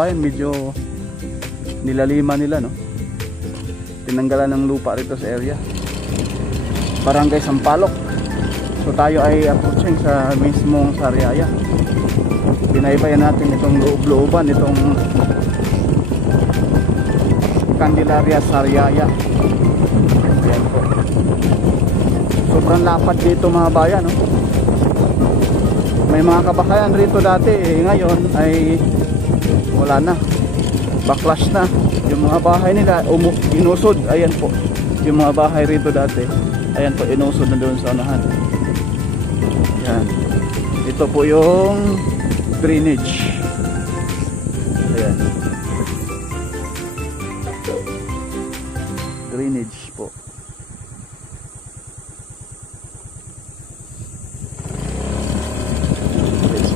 kabayan, medyo nilalima nila, no? Tinanggalan ng lupa rito sa area. Barangay Sampaloc. So tayo ay approaching sa mismong Sariaya. Pinaybayan natin itong loob-looban, itong Candelaria Sariaya. Ayan po. Sobrang lapad dito mga bayan, no? May mga kabahayan rito dati, ngayon ay wala na, backlash na. Yung mga bahay nila inusod. Ayan po, yung mga bahay rito dati, ayan po, inusod na doon sa unahan. Ayan, ito po yung drainage. Ayan, drainage po.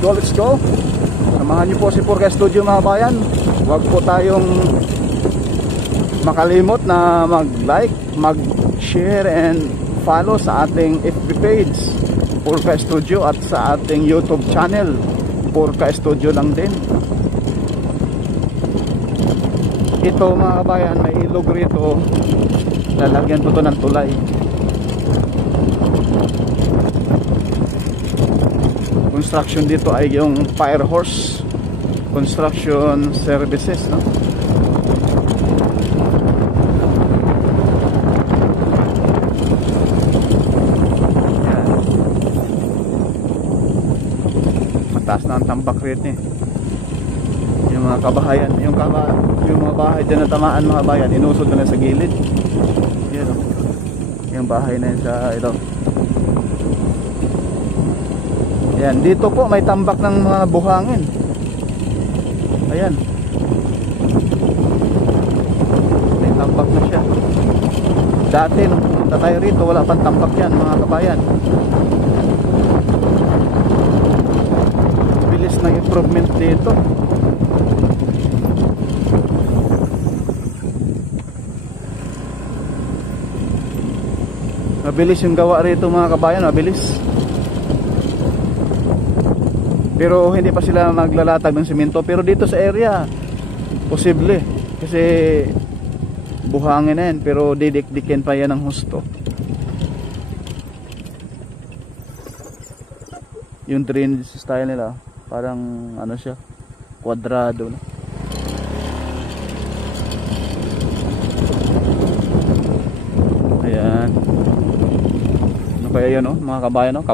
Let's go. Samahan niyo po si Purka Studio mga bayan. Huwag po tayong makalimot na mag-like, mag-share and follow sa ating FB page Purka Studio at sa ating YouTube channel Purka Studio lang din. Ito mga bayan, may ilog rito. Lalagyan po ito ng tulay. Construction dito ay yung Fire Horse Construction Services, no? Yan. Mataas na ang tambak rito eh. Yung mga kabahayan, yung mga bahay dyan na tamaan mga bayan, inusod na sa gilid. Yan, no? Yung bahay na yun sa ito. Ayan, dito po may tambak ng mga buhangin. Ayan, may tambak na siya. Dati nung pumunta tayo rito, wala pang tambak yan mga kabayan. Bilis ng improvement dito. Mabilis yung gawa rito mga kabayan, mabilis. Pero hindi pa sila maglalatag ng simento. Pero dito sa area, posible. Kasi buhangin na yan. Pero didikdikin pa yan ng husto. Yung drainage style nila, parang ano siya, kwadrado. No? Ayan. Ano kaya yun, no? Mga kabayan, no?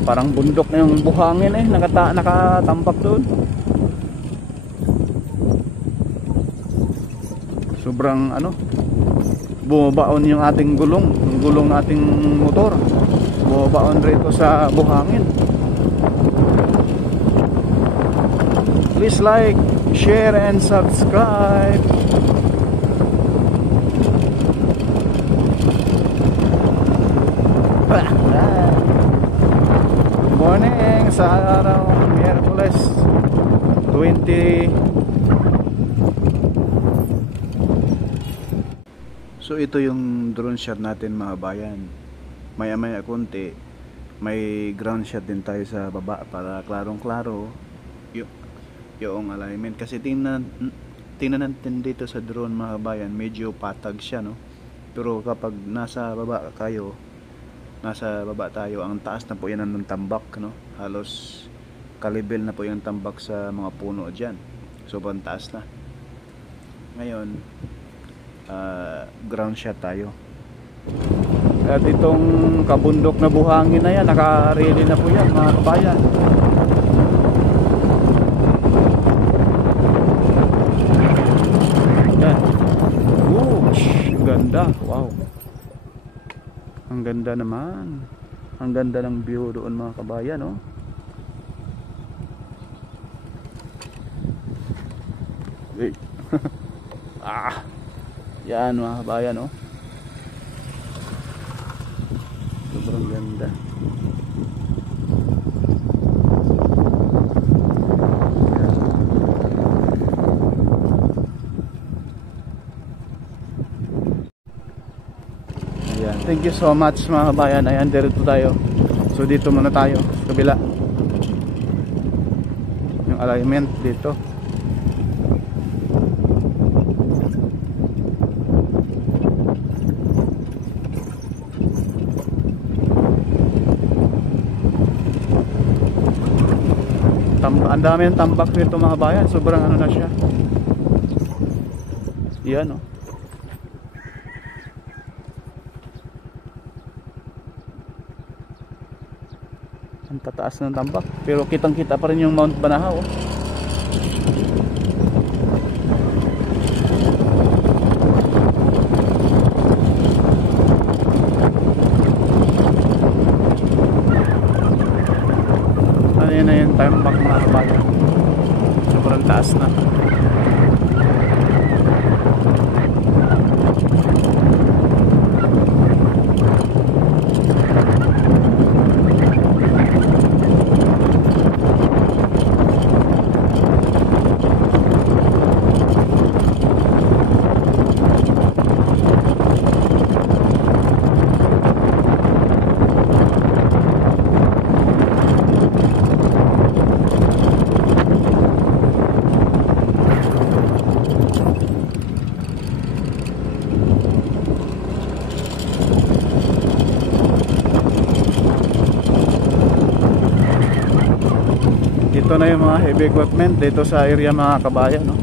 Parang bundok na yung buhangin eh, nakatambak doon. Sobrang ano, bumabaon yung ating gulong, yung gulong ating motor. Bumabaon rito sa buhangin. Please like, share and subscribe. Morning sa araw Miyerkules 20. So ito yung drone shot natin mga bayan. Maya konti may ground shot din tayo sa baba para klarong klaro yung alignment. Kasi tingnan natin dito sa drone mga bayan, medyo patag siya, no? Pero kapag nasa baba kayo, nasa baba tayo, ang taas na po yan ng tambak, no? Halos kalibel na po yung tambak sa mga puno dyan. Sobrang taas na. Ngayon ground shot tayo. At itong kabundok na buhangin na yan, naka-ready na po yan mga kabayan. Yan. Ganda, wow. Ang ganda naman. Ang ganda ng view doon mga kabayan, no? Wait. Yan mga kabayan, no? Sobrang ganda. Thank you so much mga kabayan. Ayan, dito tayo. So dito muna tayo sa kabila. Yung alignment dito. Ang dami ng tambak nito mga bayan. Sobrang ano na siya. Yan oh. Ang tataas ng tambak. Pero kitang kita pa rin yung Mount Banahaw oh. Ano yun na yung tambak mga bayan. Sobrang taas na. Ito na yung mga heavy equipment dito sa area mga kabayan no?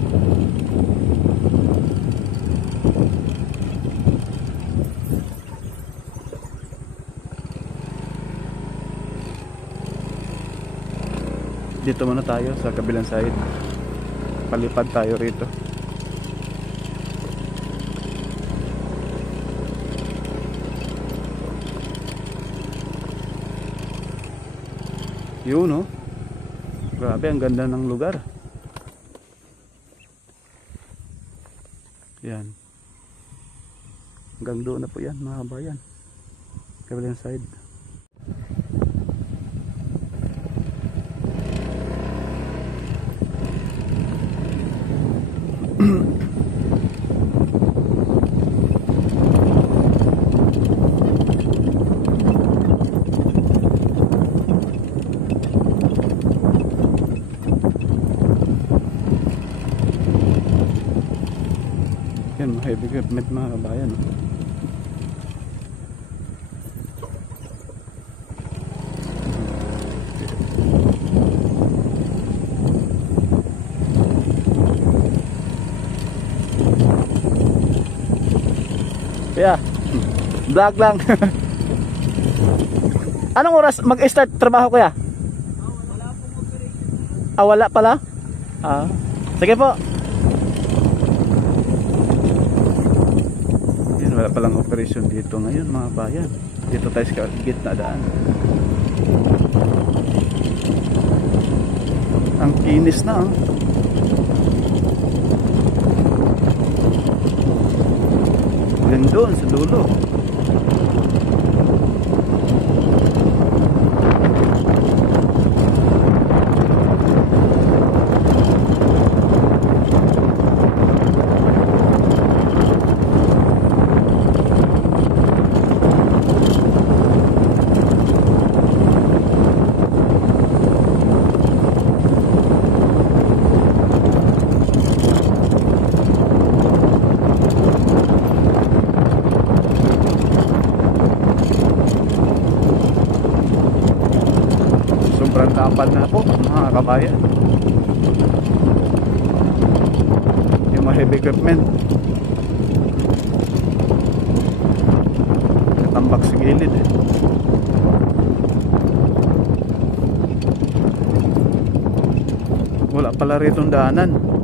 Dito muna tayo sa kabilang side. Palipad tayo rito. Yun no? Grabe, ang ganda ng lugar. Yan. Hanggang doon na po yan mga bayan. Kabilang side. Yan, heavy equipment mga kabayan oh. Yeah, vlog lang. Anong oras mag-start trabaho kuya? Wala pala? Sige po. Wala palang operation dito ngayon mga bayan. Dito tayo sa gitna daan. Ang kinis na oh. Hanggang doon sa dulo. Sobrang lapad na po mga kabayan. Yung mga heavy equipment tambak sa gilid eh. Wala pala rito daanan.